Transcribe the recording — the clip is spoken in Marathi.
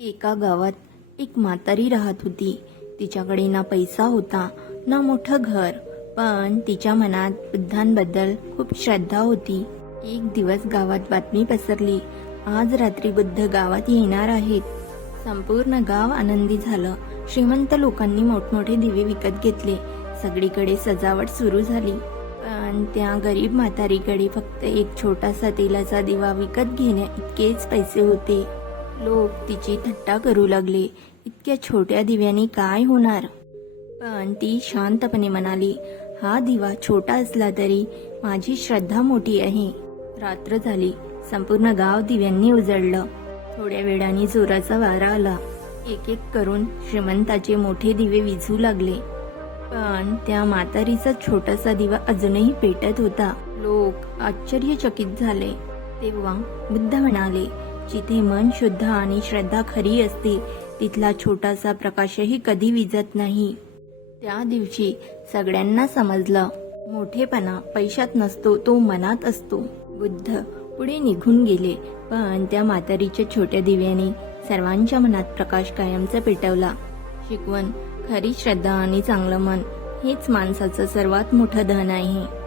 एका गावात एक म्हातारी राहत होती. तिच्याकडे ना पैसा होता ना मोठं घर, पण तिच्या मनात बुद्धांबद्दल खूप श्रद्धा होती. एक दिवस गावात बातमी पसरली, आज रात्री बुद्ध गावात येणार आहेत. संपूर्ण गाव आनंदी झालं. श्रीमंत लोकांनी मोठमोठे दिवे विकत घेतले. सगळीकडे सजावट सुरू झाली. पण त्या गरीब म्हातारीकडे फक्त एक छोटासा तेलाचा दिवा विकत घेण्या इतकेच पैसे होते. लोक तिची थट्टा करू लागले, इतक्या छोट्या दिव्याने काय होणार. पण ती शांतपणे म्हणाली, हा दिवा छोटा असला तरी माझी श्रद्धा मोठी आहे. रात्र झाली. संपूर्ण गाव दिव्यांनी उजळलं. थोड्या वेळाने जोराचा वारा आला. एक एक करून श्रीमंताचे मोठे दिवे विझू लागले. पण त्या म्हातारीचा छोटासा दिवा अजूनही पेटत होता. लोक आश्चर्यचकित झाले. तेव्हा बुद्ध म्हणाले, जिथे मन शुद्ध आणि श्रद्धा खरी असते, तिथला छोटासा प्रकाशही कधी विझत नाही. त्या दिवशी सगळ्यांना समजलं, मोठेपणा पैशात नसतो, तो मनात असतो. बुद्ध पुढे निघून गेले, पण त्या म्हातारीच्या छोट्या दिव्याने सर्वांच्या मनात प्रकाश कायमचा पेटवला. शिकवण, खरी श्रद्धा आणि चांगलं मन हेच माणसाचं सर्वात मोठं धन आहे.